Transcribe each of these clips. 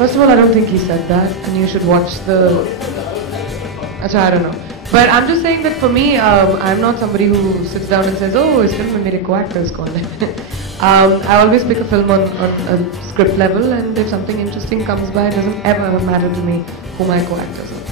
First of all, I don't think he said that, and you should watch the. Achha, I don't know. But I'm just saying that for me, I'm not somebody who sits down and says, "Oh, is film mein mere co-actors kaun hai?" I always pick a film on a script level, and if something interesting comes by, it doesn't ever matter to me who my co-actors are.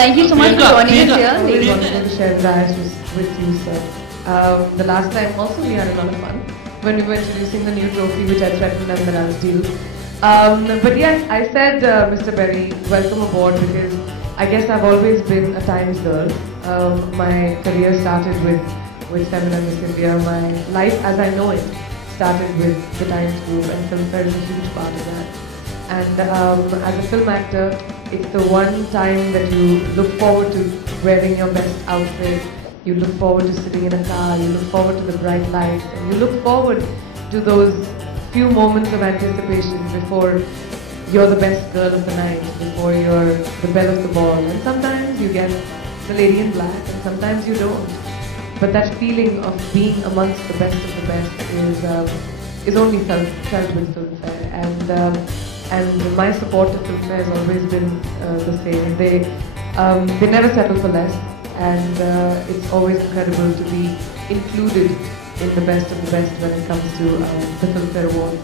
Thank you so much for joining us here. It's wonderful to share that with you, sir. The last time also we had a lot of fun when we were introducing the new trophy, which I threatened and then I'll steal. But yes, I said, Mr. Berry, welcome aboard, because I guess I've always been a Times girl. My career started with Seven and Miss India. My life as I know it started with the Times Group, and Filmfare is a huge part of that. And as a film actor, it's the one time that you look forward to wearing your best outfit, you look forward to sitting in a car, you look forward to the bright lights, and you look forward to those few moments of anticipation before you're the best girl of the night, before you're the belle of the ball. And sometimes you get the lady in black, and sometimes you don't. But that feeling of being amongst the best of the best is only felt with Filmfare. And my support to Filmfare has always been the same. They never settle for less, and it's always incredible to be included in the best of the best when it comes to the Filmfare Awards.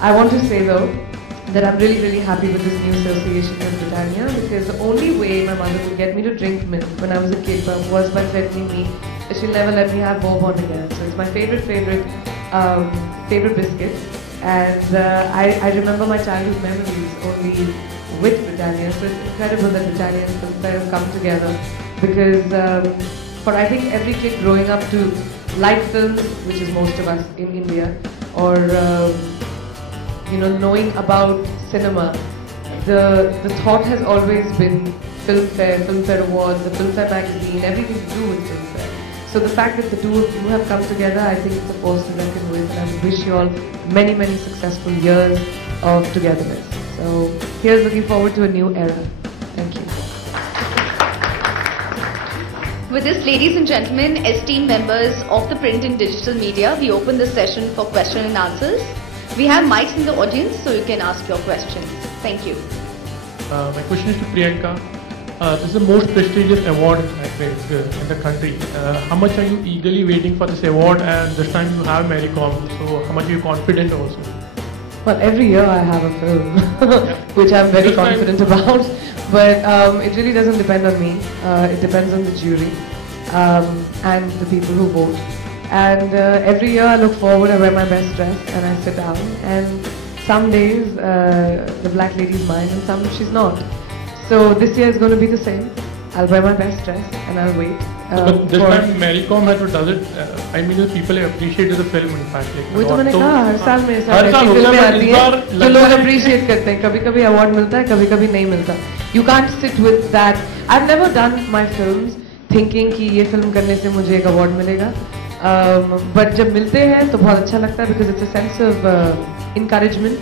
I want to say though that I'm really happy with this new association with Britannia, because the only way my mother would get me to drink milk when I was a kid was by threatening me that she'll never let me have bourbon again. So it's my favorite biscuit, and I remember my childhood memories only with Britannia. So it's incredible that Britannia and Filmfare have come together, because for I think every kid growing up to like films, which is most of us in India, or knowing about cinema, the thought has always been Filmfare Awards, the Filmfare magazine, everything to do with Filmfare. So the fact that the two of you have come together, I think it's a force to reckon with, and I wish you all many successful years of togetherness. So here's looking forward to a new era. Thank you. With this, ladies and gentlemen, esteemed members of the print and digital media, we open this session for question and answers. We have mics in the audience, so you can ask your questions. Thank you. My question is to Priyanka. This is the most prestigious award in the country. How much are you eagerly waiting for this award? And this time you have Mary Com, so how much are you confident also? Well, every year I have a film, which I'm very confident about. But it really doesn't depend on me. It depends on the jury and the people who vote. And every year I look forward, I wear my best dress and I sit down. And some days the black lady's mine and some she's not. So this year is going to be the same. I'll wear my best dress and I'll wait. But this time Mary Com does it. I mean, the people appreciate the film in fact. वही तो मैंने कहा हर साल में ऐसा फिल्में आती हैं जो लोग appreciate करते हैं. कभी-कभी award मिलता है, कभी-कभी नहीं मिलता. You can't sit with that. I've never done my films thinking कि ये film करने से मुझे एक award मिलेगा. But जब मिलते हैं तो बहुत अच्छा लगता है, because it's a sense of encouragement.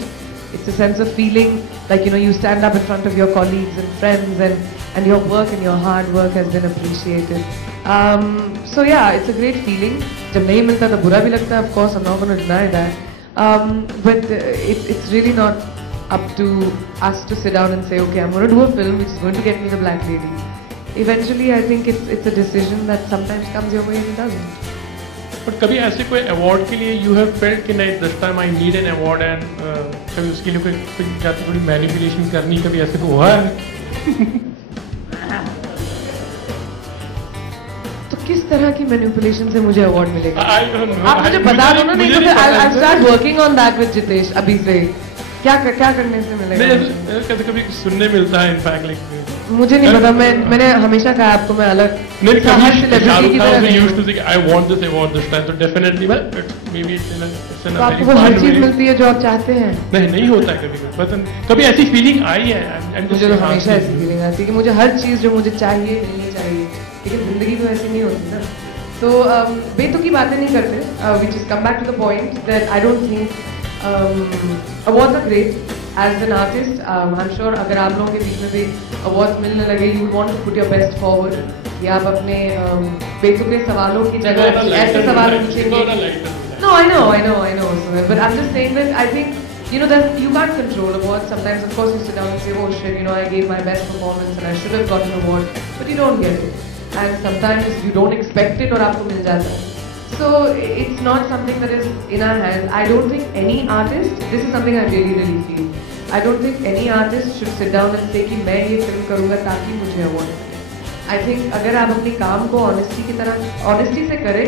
It's a sense of feeling like you stand up in front of your colleagues and friends, and your work and your hard work has been appreciated. So yeah, it's a great feeling. जब नहीं मिलता तो बुरा भी लगता है, of course, I'm not going to deny that. But it's really not up to us to sit down and say, okay, I'm going to do a film which is going to get me the black lady. Eventually, I think it's a decision that sometimes comes your way and it doesn't. But कभी ऐसे कोई award के लिए you have felt कि नहीं, this time I need an award, and कभी उसके लिए कोई जाती थोड़ी manipulation करनी, कभी ऐसे को हुआ है? तो किस तरह की manipulation से मुझे award मिलेगा? I don't know. आप मुझे बता दो ना, नहीं तो फिर I'll start working on that with Jitesh अभी से. क्या करने से मिलेगा? नहीं, कभी सुनने मिलता है in fact like. मुझे नहीं पता, मैंने हमेशा कहा आपको मैं अलग हर सेलिब्रिटी की तरह नहीं हूँ. I want this award this time, so definitely, well, maybe it's in a तो आपको वो हर चीज मिलती है जो आप चाहते हैं? नहीं होता है कभी ऐसी फीलिंग आई है? मुझे तो हमेशा ऐसी फीलिंग आती है कि मुझे हर चीज जो मुझे चाहिए नहीं चाहिए, लेकिन जिंदगी तो ऐसी नहीं होती ना. तो बेतुकी बातें नहीं करते. We just come back to the point that I don't think awards are great. As an artist, I'm sure अगर आप लोगों के बीच में भी awards मिलने लगे, you would want to put your best forward. या आप अपने बेतुके सवालों की जगह ऐसे सवाल पूछेंगे. No, I know. So, but I'm just saying that I think you know, that you can't control awards. Sometimes, of course, you sit down and say, oh shit, you know, I gave my best performance and I should have gotten an award, but you don't get it. And sometimes you don't expect it or aapko mil jata hai. So it's not something that is in our hands. I don't think any artist, this is something I really feel, I don't think any artist should sit down and say कि मैं ये film करूँगा ताकि मुझे award मिले. I think अगर आप अपने काम को honesty से करें,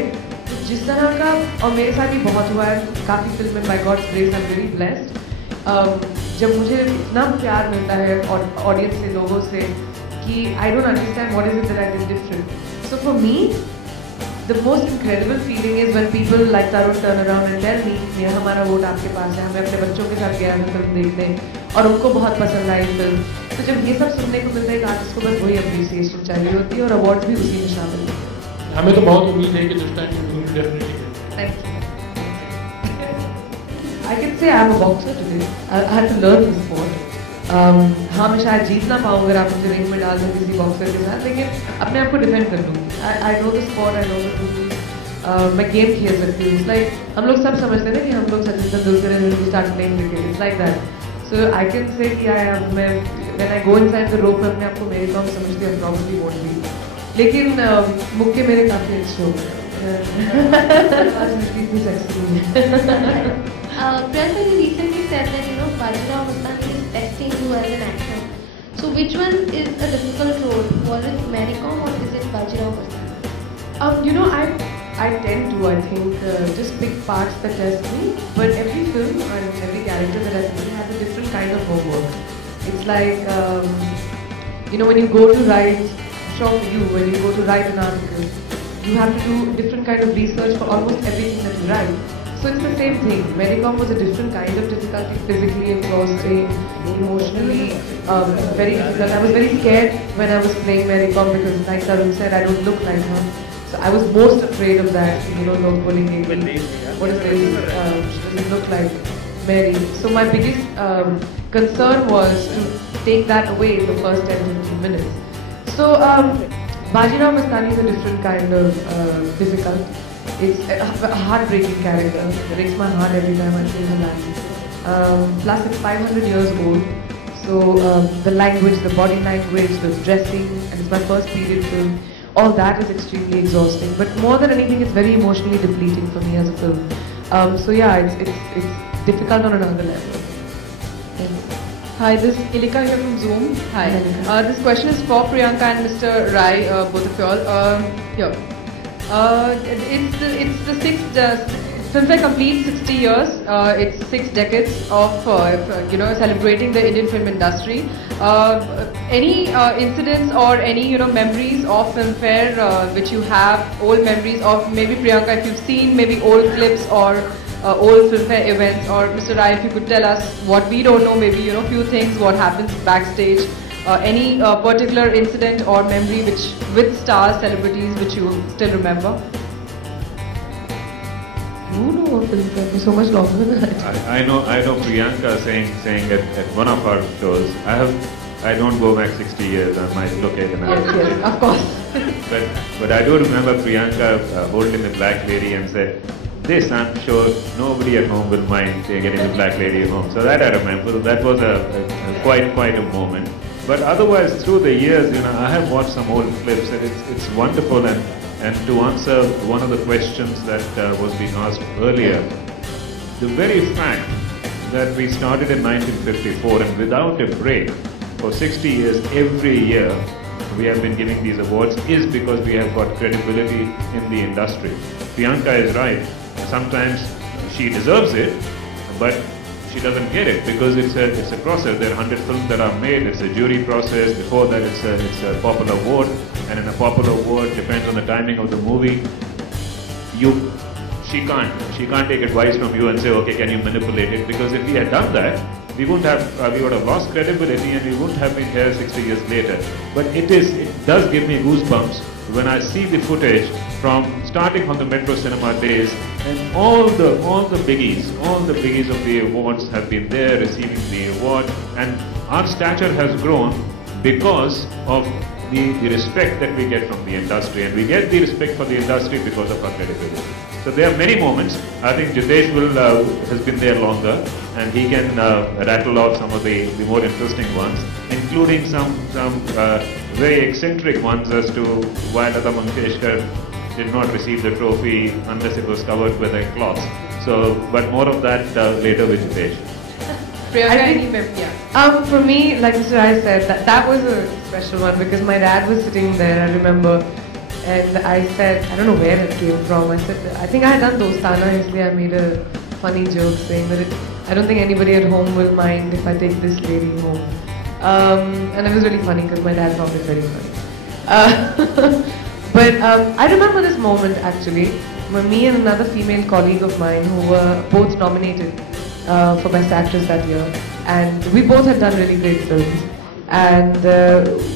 तो जिस तरह का, और मेरे साथ भी बहुत हुआ है, काफ़ी फिल्म में by God's grace I'm really blessed. जब मुझे इतना प्यार मिलता है ऑडियंस से, लोगों से, कि I don't understand what is it that I did different. So for me, the most incredible feeling is when people like Tarun turn around and tell me, ये हमारा वोट आपके पास है, हमें अपने बच्चों के साथ गया था फिल्म देखने और उनको बहुत पसंद आई फिल्म. तो जब ये सब सुनने को मिलता है, एक आर्टिस्ट को बस वही अप्रिसिएशन चाहिए होती है और अवार्ड्स भी उसी में शामिल हैं. हमें तो बहुत उम्मीद है कि this time you will definitely get it. Thank you. I can say I'm a boxer today. I had to learn the sport. हाँ, मैं शायद जीत ना पाऊँ अगर आप मुझे रिंग में डाल दें किसी बॉक्सर के साथ, लेकिन अपने आप को डिफेंड कर लूँगी. I know the sport, I know the rules. मैं गेम खेल सकती हूँ. It's like हम लोग सब समझते हैं कि हम लोग सचिन तेंदुलकर हैं, we start playing cricket. It's like that. So I can say कि मैं when I go inside the rope, मैं अपने आप को मेरे काम समझती हूँ, probably won't be. लेकिन मुक्के मेरे काफी अच्छे हो गए. Priyanka, you recently said that Bajirao Mastani is testing you as an actor. So which one is a difficult role? Was it Maricom or is it Bajirao Mastani? I tend to, I think, just pick parts that test me. But every film and every character that I play has a different kind of homework. It's like, when you go to write, sure for you, when you go to write an article, you have to do different kind of research for almost everything that you write. So it's the same thing. Maricom was a different kind of difficulty, physically exhausting, emotionally very difficult. I was very scared when I was playing Maricom because, like Tarun said, I don't look like her. So I was most afraid of that. No bullying. What is this? She doesn't look like Mary. So my biggest concern was to take that away in the first 10-15 minutes. So Bajirao Mastani is a different kind of difficult. It's a heartbreaking character. It breaks my heart every time I see the line. Plus it's 500 years old. So the language, the body language, the dressing, and it's my first period film. All that is extremely exhausting. But more than anything, it's very emotionally depleting for me as a film. So yeah, it's difficult on another level. Hi, this is Ilika here from Zoom. Hi. This question is for Priyanka and Mr. Rai, both of you all. Here. It's the sixth, Filmfare completes 60 years. It's 6 decades of celebrating the Indian film industry. Any incidents or any memories of Filmfare which you have, old memories of, maybe Priyanka, if you've seen maybe old clips or old Filmfare events, or Mr. Rai, if you could tell us what we don't know, maybe few things, what happens backstage, any particular incident or memory which with stars, celebrities which you still remember. You know Filmfare for so much longer than I do. I know Priyanka saying at one of our shows, I don't go back 60 years, I might look at another. Yes, of course. But I do remember Priyanka holding the black lady and said, this I'm sure nobody at home will mind getting the black lady at home. So that I remember. So that was quite a moment. But otherwise, through the years, I have watched some old clips, and it's wonderful. And to answer one of the questions that was being asked earlier, the very fact that we started in 1954 and without a break for 60 years, every year we have been giving these awards is because we have got credibility in the industry. Priyanka is right. Sometimes she deserves it, but she doesn't get it because it's a process. There are 100 films that are made. It's a jury process. Before that, it's a popular vote, and in a popular vote, depends on the timing of the movie. She can't take advice from you and say, okay, can you manipulate it? Because if we had done that, we would have lost credibility, and we wouldn't have been here 60 years later. But it does give me goosebumps when I see the footage from starting from the Metro Cinema days, and all the biggies of the awards have been there receiving the award, and our stature has grown because of the respect that we get from the industry, and we get the respect for the industry because of our credibility. So there are many moments. I think Jitesh has been there longer, and he can rattle off some of the more interesting ones, including some very eccentric ones as to why Lata Mangeshkar did not receive the trophy unless it was covered with a cloth. So, but more of that later with Jitesh. For me, like Mr. Rai said, that was a special one because my dad was sitting there, I remember, and I said, I don't know where it came from. I said, I think I had done Dostana, isliye I made a funny joke saying that I don't think anybody at home will mind if I take this lady home. And it was really funny because my dad found it very funny. But I remember this moment actually, when me and another female colleague of mine who were both nominated for Best Actress that year, and we both had done really great films. And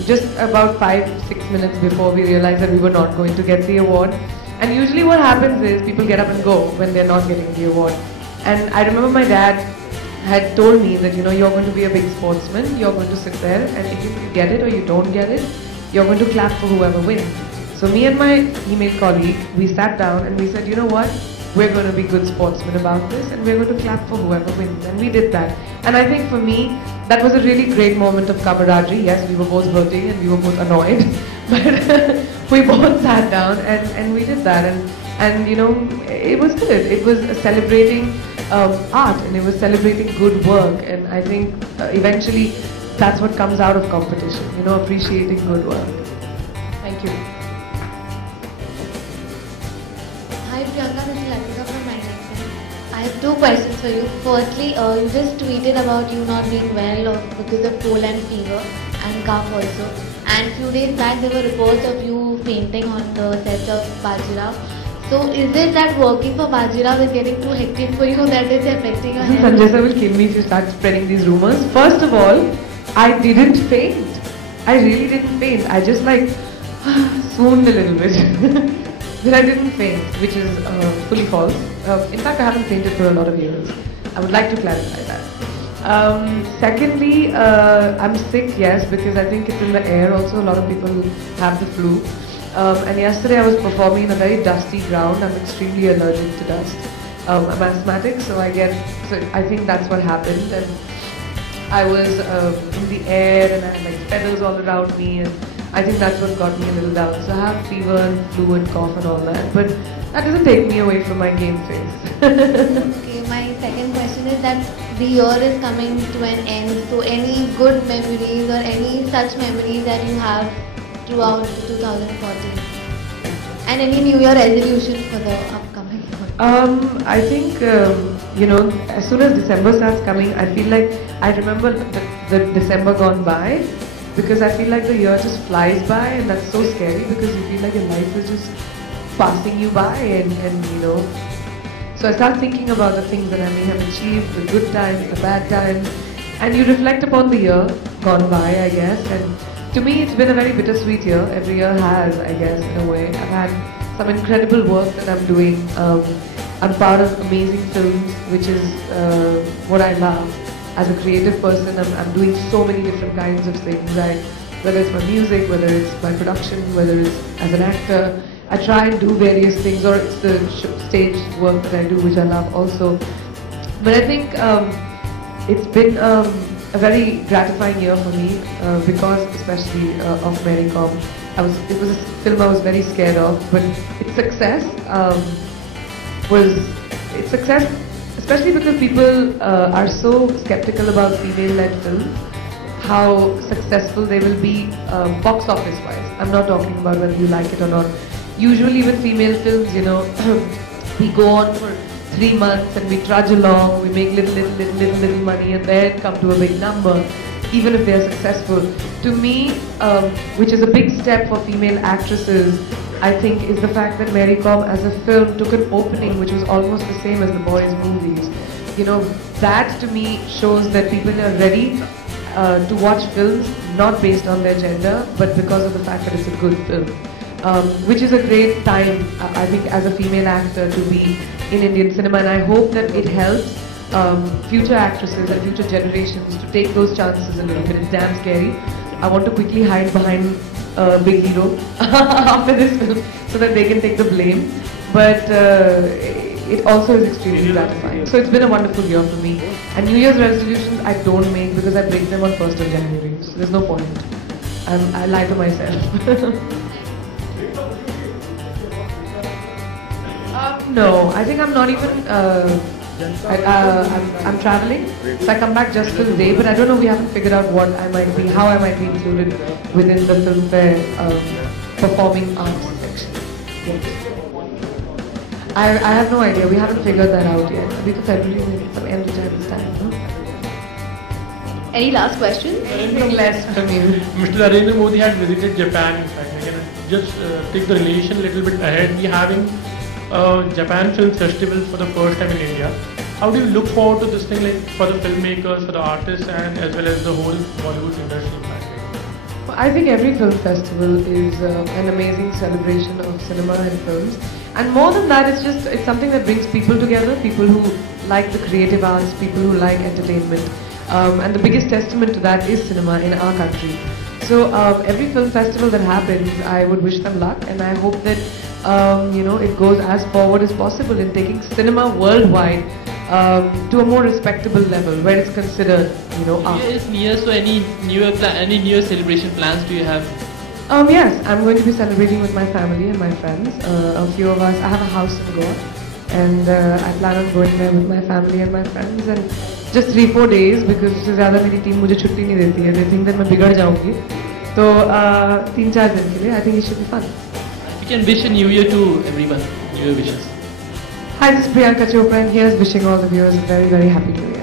just about 5-6 minutes before we realized that we were not going to get the award. And usually what happens is people get up and go when they're not getting the award. And I remember my dad had told me that, you know, you're going to be a big sportsman, you're going to sit there, and if you get it or you don't get it, you're going to clap for whoever wins. So me and my female colleague, we sat down and we said, you know what, we're going to be good sportsmen about this and we're going to clap for whoever wins. And we did that. And I think for me, that was a really great moment of camaraderie. Yes, we were both hurting and we were both annoyed, but we both sat down and we did that. And you know, it was good. It was celebrating art and it was celebrating good work. And I think eventually that's what comes out of competition, you know, appreciating good work. Thank you. Hi Priyanka, this is Latika from My Nation. I have two questions for you. Firstly, you just tweeted about you not being well because of cold and fever and cough also. And few days back there were reports of you fainting on the set of Bajirao. So is it that working for Bajirao is getting too hectic for you that it's affecting your health? Sanjay sir will kill me if you start spreading these rumors. First of all, I didn't faint. I really didn't faint. I just like swooned a little bit. But I didn't faint, which is fully false. In fact, I haven't fainted for a lot of years. I would like to clarify that. Secondly, I'm sick, yes, because I think it's in the air also. A lot of people have the flu. And yesterday I was performing in a very dusty ground. I'm extremely allergic to dust. I'm asthmatic, so I think that's what happened. And I was in the air and I had like feathers all around me, and I think that's what got me a little down. So I have fever and flu and cough and all that, but that doesn't take me away from my game face. Okay, my second question is that the year is coming to an end, so any good memories or any such memories that you have throughout 2014? And any New Year resolution for the upcoming year? I think, you know, as soon as December starts coming, I feel like I remember the December gone by, because I feel like the year just flies by, and that's so scary because you feel like your life is just passing you by, and you know. So I start thinking about the things that I may have achieved, the good times, the bad times, and you reflect upon the year gone by, I guess. And to me, it's been a very bittersweet year. Every year has, I guess, in a way. I've had some incredible work that I'm doing. I'm part of amazing films, which is what I love. As a creative person, I'm doing so many different kinds of things. Whether it's my music, whether it's my production, whether it's as an actor, I try and do various things, or it's the stage work that I do, which I love also. But I think it's been a very gratifying year for me because, especially of Mary Com. It was a film I was very scared of, but its success especially because people are so skeptical about female-led films, how successful they will be box office-wise. I'm not talking about whether you like it or not. Usually with female films, you know, we go on for 3 months and we trudge along, we make little money and then come to a big number, even if they are successful. To me, which is a big step for female actresses, I think, is the fact that Mary Com as a film took an opening which was almost the same as the boys' movies. You know, that to me shows that people are ready to watch films not based on their gender, but because of the fact that it's a good film. Which is a great time, I think, as a female actor to be in Indian cinema, and I hope that it helps future actresses and future generations to take those chances a little bit. It's damn scary. I want to quickly hide behind Big Hero after this film so that they can take the blame. but it also is extremely gratifying. So it's been a wonderful year for me. And New Year's resolutions I don't make because I break them on 1st of January. So there's no point. I lie to myself. No, I think I'm not even. I'm traveling, so I come back just for the day. But I don't know. We haven't figured out what I might be, how I might be included within the Filmfare performing arts section. Yes. I have no idea. We haven't figured that out yet. Abhi to February, some end of this time. No? Any last questions? Anything less from you? Mr. Narendra Modi had visited Japan. In fact, we can just take the relation a little bit ahead. We having Japan Film Festival for the first time in India. How do you look forward to this thing, like for the filmmakers, for the artists, and as well as the whole Bollywood industry? Well, I think every film festival is an amazing celebration of cinema and films. And more than that, it's something that brings people together, people who like the creative arts, people who like entertainment. And the biggest testament to that is cinema in our country. So every film festival that happens, I would wish them luck, and I hope that it goes as forward as possible in taking cinema worldwide to a more respectable level where it's considered, art. It's near, so any New Year celebration plans do you have? Yes, I'm going to be celebrating with my family and my friends. A few of us, I have a house in Goa, and I plan on going there with my family and my friends, and just 3-4 days because उससे ज़्यादा मेरी team मुझे छुट्टी नहीं देती है. They think that मैं बिगड़ जाऊँगी. तो 3-4 दिन के लिए, I think it should be fun. You can wish a New Year to everyone. New Year wishes. Hi, this is Priyanka Chopra, and here's wishing all the viewers a very, very happy New Year.